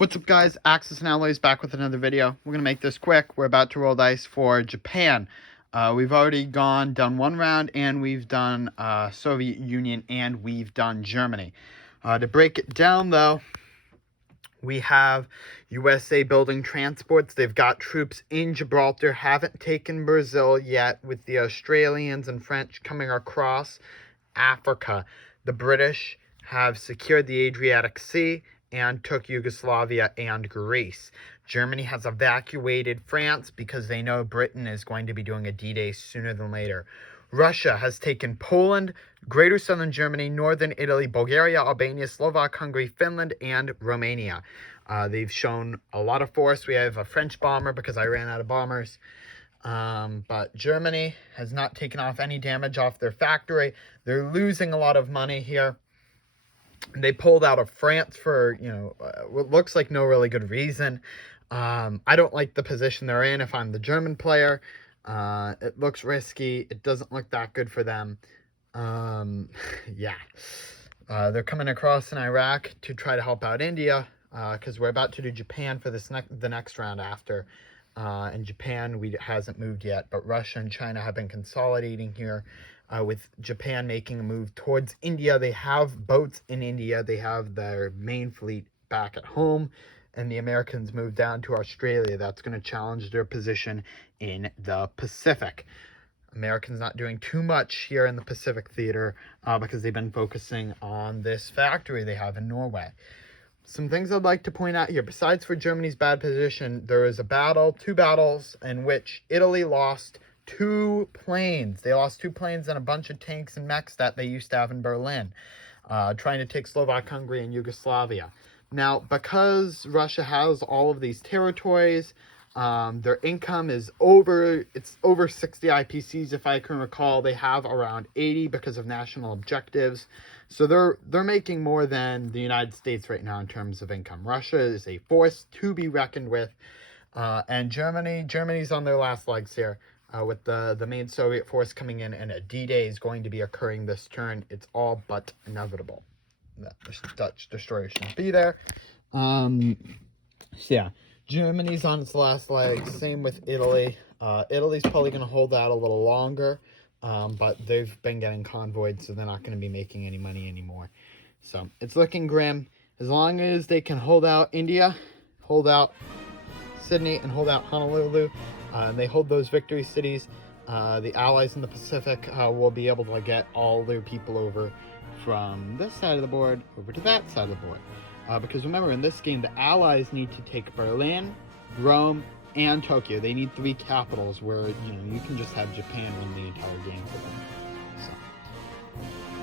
What's up, guys? Axis and Alloys back with another video. We're going to make this quick. We're about to roll dice for Japan. We've already done one round, and we've done Soviet Union, and we've done Germany. To break it down, though, we have USA building transports. They've got troops in Gibraltar, haven't taken Brazil yet, with the Australians and French coming across Africa. The British have secured the Adriatic Sea and took Yugoslavia and Greece. Germany has evacuated France because they know Britain is going to be doing a D-Day sooner than later. Russia has taken Poland, Greater Southern Germany, Northern Italy, Bulgaria, Albania, Slovak, Hungary, Finland, and Romania. They've shown a lot of force. We have a French bomber because I ran out of bombers. But Germany has not taken off any damage off their factory. They're losing a lot of money here. They pulled out of France for, what looks like no really good reason. I don't like the position they're in if I'm the German player. It looks risky. It doesn't look that good for them. Yeah. They're coming across in Iraq to try to help out India, because we're about to do Japan for the next round after. And Japan hasn't moved yet, but Russia and China have been consolidating here. With Japan making a move towards India. They have boats in India. They have their main fleet back at home. And the Americans moved down to Australia. That's going to challenge their position in the Pacific. Americans not doing too much here in the Pacific theater because they've been focusing on this factory they have in Norway. Some things I'd like to point out here. Besides for Germany's bad position, there is two battles in which Italy lost 2 planes. They lost 2 planes and a bunch of tanks and mechs that they used to have in Berlin, trying to take Slovak, Hungary, and Yugoslavia. Now, because Russia has all of these territories, their income is over 60 IPCs, if I can recall. They have around 80 because of national objectives. So they're making more than the United States right now in terms of income. Russia is a force to be reckoned with. And Germany's on their last legs here. With the main Soviet force coming in, and a D-Day is going to be occurring this turn. It's all but inevitable that the Dutch destroyer shouldn't be there. So yeah, Germany's on its last legs. Same with Italy. Italy's probably going to hold out a little longer, but they've been getting convoyed, so they're not going to be making any money anymore. So it's looking grim. As long as they can hold out India, hold out Sydney, and hold out Honolulu, and they hold those victory cities, the allies in the Pacific will be able to get all their people over from this side of the board over to that side of the board. Because remember, in this game, the allies need to take Berlin, Rome, and Tokyo. They need 3 capitals where, you can just have Japan win the entire game for them. So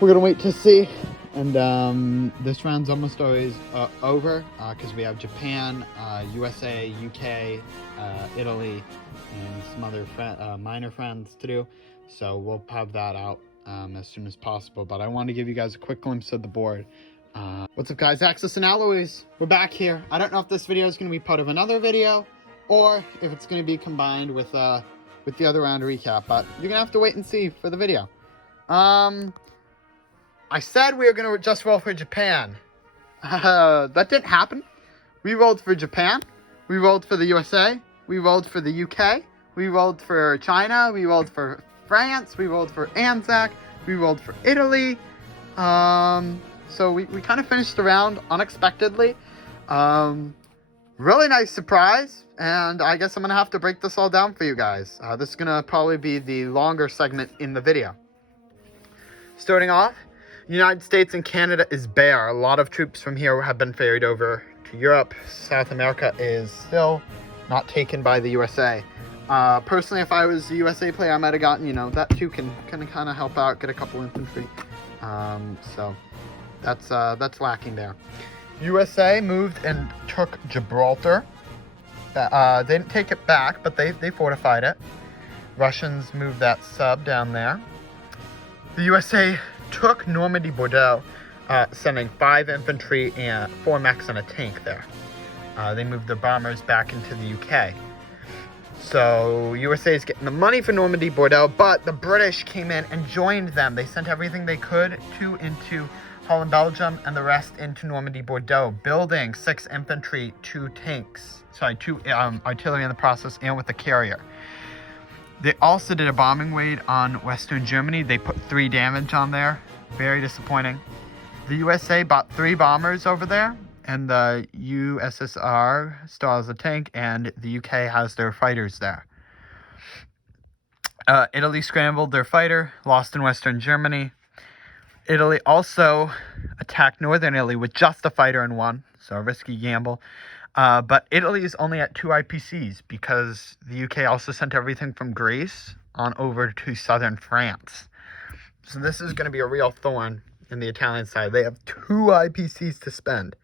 we're going to wait to see. And this round's almost always over because we have Japan, USA, UK, Italy, and some other minor friends to do. So we'll have that out as soon as possible. But I want to give you guys a quick glimpse of the board. What's up, guys? Axis and Alloys. We're back here. I don't know if this video is going to be part of another video or if it's going to be combined with the other round recap. But you're going to have to wait and see for the video. I said we were going to just roll for Japan. That didn't happen. We rolled for Japan. We rolled for the USA. We rolled for the UK. We rolled for China. We rolled for France. We rolled for Anzac. We rolled for Italy. So we kind of finished the round unexpectedly. Really nice surprise. And I guess I'm going to have to break this all down for you guys. This is going to probably be the longer segment in the video. Starting off, United States and Canada is bare. A lot of troops from here have been ferried over to Europe. South America is still not taken by the USA. Personally, if I was a USA player, I might have gotten, that too can kind of help out, get a couple infantry. So that's lacking there. USA moved and took Gibraltar. They didn't take it back, but they fortified it. Russians moved that sub down there. The USA took Normandy Bordeaux, sending 5 infantry and 4 mechs and a tank there. They moved their bombers back into the UK. So USA is getting the money for Normandy Bordeaux, but the British came in and joined them. They sent everything they could into Holland, Belgium, and the rest into Normandy, Bordeaux, building 6 infantry, 2 tanks, sorry, 2 artillery in the process, and with the carrier. They also did a bombing raid on Western Germany. They put 3 damage on there. Very disappointing. The USA bought 3 bombers over there, and the USSR still has a tank, and the UK has their fighters there. Italy scrambled their fighter, lost in Western Germany. Italy also attacked Northern Italy with just a fighter and 1, so a risky gamble. But Italy is only at 2 IPCs because the UK also sent everything from Greece on over to southern France. So this is going to be a real thorn in the Italian side. They have 2 IPCs to spend.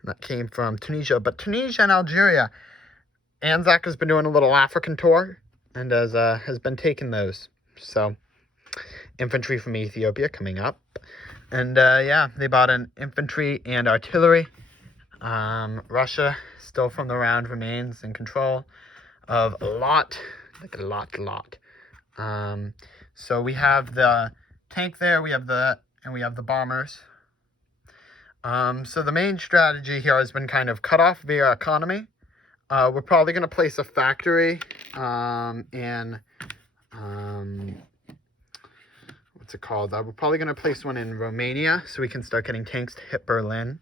And that came from Tunisia. But Tunisia and Algeria, Anzac has been doing a little African tour and has been taking those. So infantry from Ethiopia coming up. And yeah, they bought an infantry and artillery. Russia, still from the round, remains in control of a lot. So we have the tank there, we have the bombers. So the main strategy here has been kind of cut off via economy. We're probably going to place a factory in what's it called? We're probably going to place one in Romania so we can start getting tanks to hit Berlin,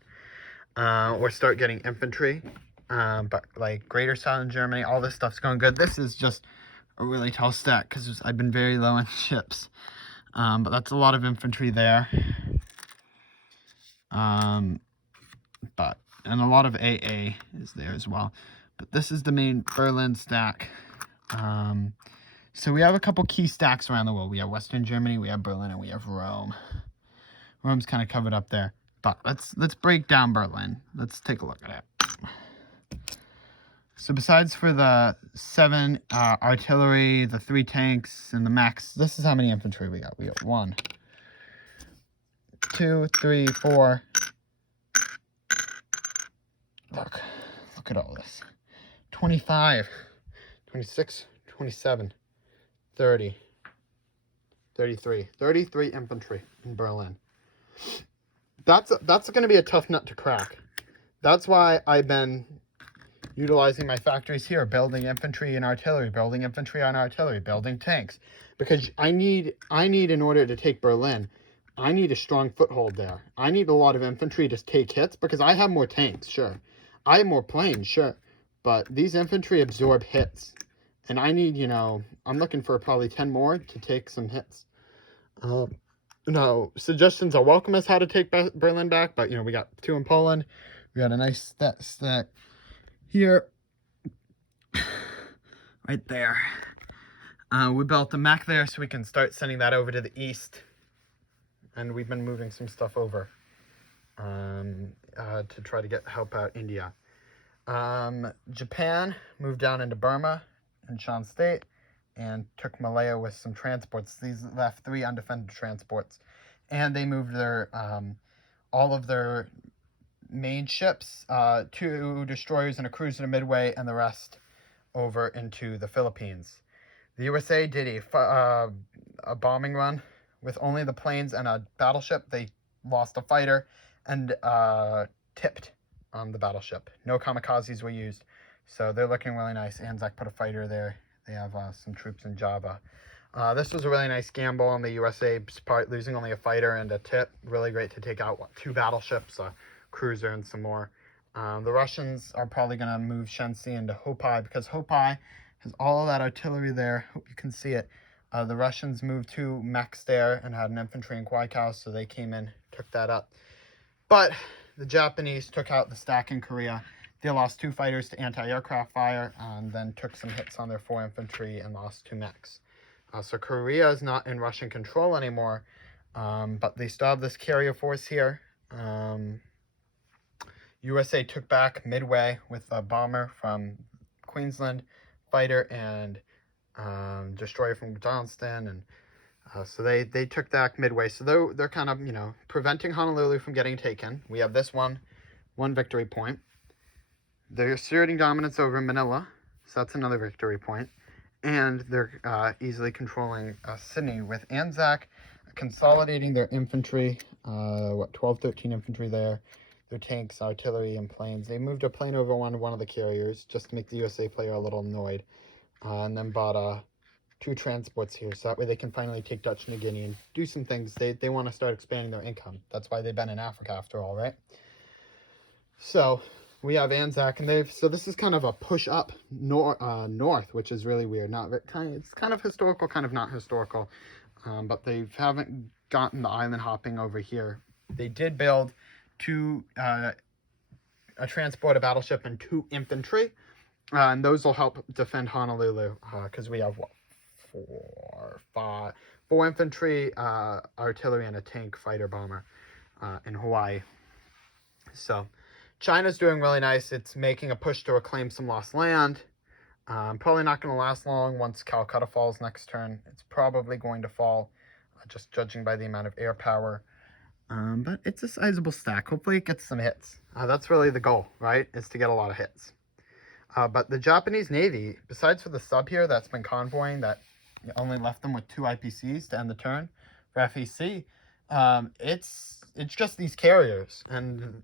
or start getting infantry. But like Greater Southern Germany, all this stuff's going good. This is just a really tall stack because I've been very low on ships. But that's a lot of infantry there. And a lot of AA is there as well. But this is the main Berlin stack. So we have a couple key stacks around the world. We have Western Germany, we have Berlin, and we have Rome. Rome's kind of covered up there. But let's break down Berlin. Let's take a look at it. So besides for the 7 artillery, the 3 tanks, and the max, this is how many infantry we got. We got 1, 2, 3, 4. Look at all this. 25, 26, 27, 30, 33. 33 infantry in Berlin. That's going to be a tough nut to crack. That's why I've been utilizing my factories here, building infantry and artillery, building infantry on artillery, building tanks. Because I need in order to take Berlin, I need a strong foothold there. I need a lot of infantry to take hits because I have more tanks, sure. I have more planes, sure. But these infantry absorb hits. And I need, I'm looking for probably 10 more to take some hits. No, suggestions are welcome as how to take Berlin back. But, we got 2 in Poland. We got a nice stack here. Right there. We built a mech there so we can start sending that over to the east. And we've been moving some stuff over to try to help out India. Japan moved down into Burma and Shan State and took Malaya with some transports. These left 3 undefended transports. And they moved their all of their main ships, 2 destroyers and a cruiser to Midway, and the rest over into the Philippines. The USA did a bombing run with only the planes and a battleship. They lost a fighter and tipped on the battleship. No kamikazes were used, so they're looking really nice. Anzac put a fighter there. They have some troops in Java. This was a really nice gamble on the USA's part, losing only a fighter and a tip. Really great to take out 2 battleships, a cruiser, and some more. The Russians are probably going to move Shensi into Hopai because Hopai has all of that artillery there. Hope you can see it. The Russians moved 2 mechs there and had an infantry in Kwiatkau, so they came in, took that up. But the Japanese took out the stack in Korea. They lost 2 fighters to anti-aircraft fire and then took some hits on their 4 infantry and lost 2 mechs. So Korea is not in Russian control anymore, but they still have this carrier force here. USA took back Midway with a bomber from Queensland, fighter and destroyer from Johnston, and so they took back Midway. So they're kind of preventing Honolulu from getting taken. We have this one victory point. They're asserting dominance over Manila, so that's another victory point. And they're easily controlling Sydney with Anzac consolidating their infantry, 12, 13 infantry there, their tanks, artillery, and planes. They moved a plane over one of the carriers just to make the USA player a little annoyed, and then bought 2 transports here, so that way they can finally take Dutch New Guinea and do some things. They want to start expanding their income. That's why they've been in Africa after all, right? So we have Anzac, and so this is kind of a push up north, which is really weird. It's kind of historical, kind of not historical, but they haven't gotten the island hopping over here. They did build a transport, a battleship, and 2 infantry, and those will help defend Honolulu, because we have what, 4 infantry, artillery, and a tank fighter bomber in Hawaii. So China's doing really nice. It's making a push to reclaim some lost land. Probably not going to last long. Once Calcutta falls next turn, it's probably going to fall, just judging by the amount of air power. But it's a sizable stack. Hopefully it gets some hits. That's really the goal, right? Is to get a lot of hits. But the Japanese Navy, besides for the sub here that's been convoying, that only left them with 2 IPCs to end the turn for FAC, it's just these carriers. And,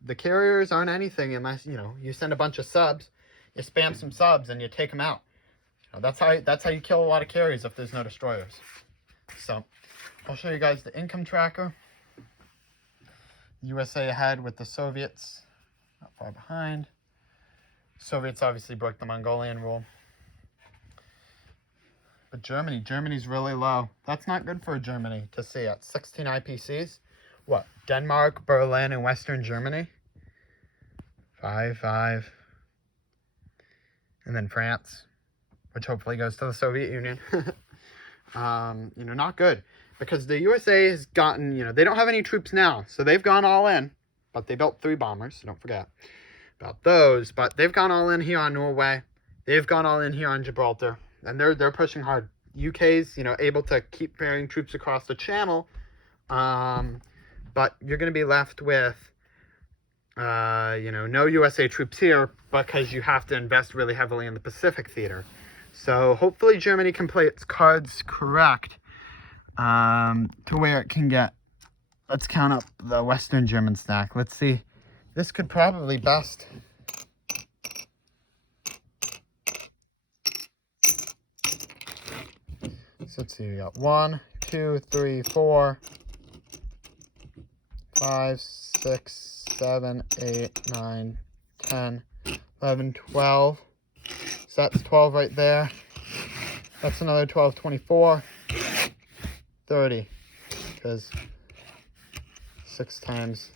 the carriers aren't anything unless, you send a bunch of subs, you spam some subs, and you take them out. That's how you kill a lot of carriers if there's no destroyers. So I'll show you guys the income tracker. USA ahead with the Soviets not far behind. Soviets obviously broke the Mongolian rule. But Germany's really low. That's not good for Germany to see at 16 IPCs. What? Denmark, Berlin, and Western Germany? 5. And then France, which hopefully goes to the Soviet Union. Not good. Because the USA has gotten, they don't have any troops now. So they've gone all in. But they built 3 bombers, so don't forget about those. But they've gone all in here on Norway. They've gone all in here on Gibraltar. And they're pushing hard. UK's, able to keep ferrying troops across the channel. But you're going to be left with, no USA troops here because you have to invest really heavily in the Pacific theater. So hopefully Germany can play its cards correct to where it can get, let's count up the Western German stack. Let's see. This could probably best. So let's see, we got 1, 2, 3, 4, 5, 6, 7, 8, 9, 10, 11, 12. So that's 12 right there. That's another 12, 24, 30. Because 6 times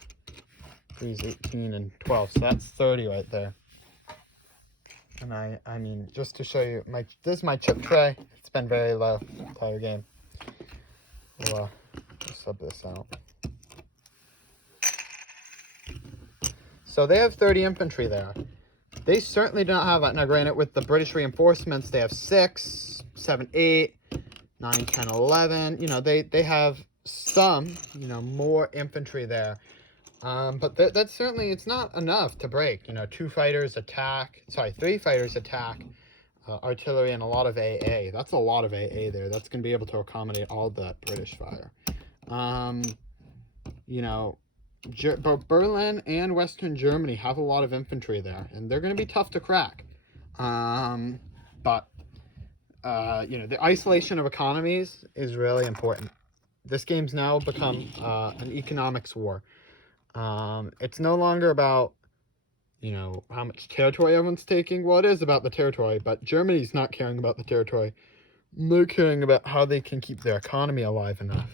3 is 18 and 12. So that's 30 right there. And I mean, just to show you, this is my chip tray. It's been very low the entire game. We'll sub this out. So they have 30 infantry there. They certainly do not have that. Now, granted, with the British reinforcements, they have 6, 7, 8, 9, 10, 11. They have some, more infantry there. But that's certainly, it's not enough to break. 3 fighters attack, artillery, and a lot of AA. That's a lot of AA there. That's going to be able to accommodate all that British fire. Both Berlin and Western Germany have a lot of infantry there, and they're going to be tough to crack. But the isolation of economies is really important. This game's now become an economics war. It's no longer about, how much territory everyone's taking. Well, it is about the territory, but Germany's not caring about the territory. They're caring about how they can keep their economy alive enough.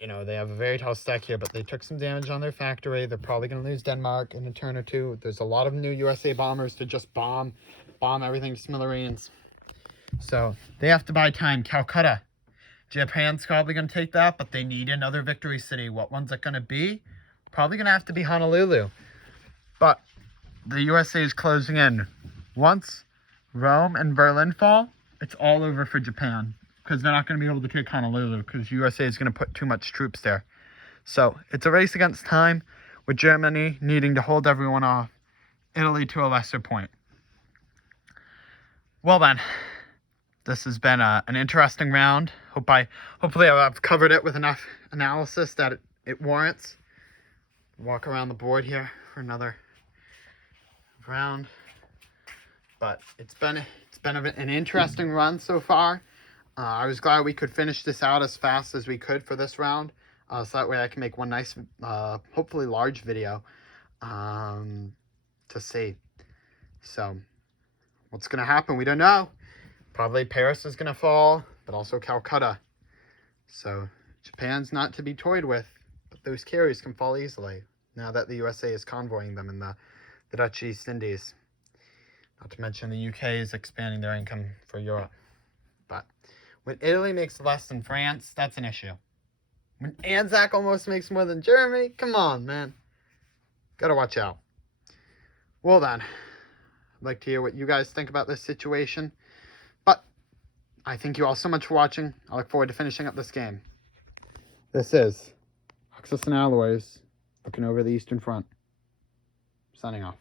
They have a very tall stack here, but they took some damage on their factory. They're probably going to lose Denmark in a turn or 2. There's a lot of new USA bombers to just bomb everything to smithereens. So they have to buy time. Calcutta. Japan's probably going to take that, but they need another victory city. What one's it going to be? Probably going to have to be Honolulu. But the USA is closing in. Once Rome and Berlin fall, it's all over for Japan. Because they're not going to be able to take Honolulu because USA is going to put too much troops there. So it's a race against time with Germany needing to hold everyone off. Italy to a lesser point. Well then, This has been an interesting round. Hopefully I've covered it with enough analysis that it warrants. Walk around the board here for another round. But it's been an interesting run so far. I was glad we could finish this out as fast as we could for this round. So that way I can make one nice, hopefully large video to see. So what's going to happen? We don't know. Probably Paris is going to fall, but also Calcutta. So Japan's not to be toyed with, but those carriers can fall easily now that the USA is convoying them in the Dutch East Indies. Not to mention the UK is expanding their income for Europe. But when Italy makes less than France, that's an issue. When Anzac almost makes more than Germany, come on, man. Gotta watch out. Well then, I'd like to hear what you guys think about this situation. But I thank you all so much for watching. I look forward to finishing up this game. This is Axis and Alloys looking over the Eastern Front. Signing off.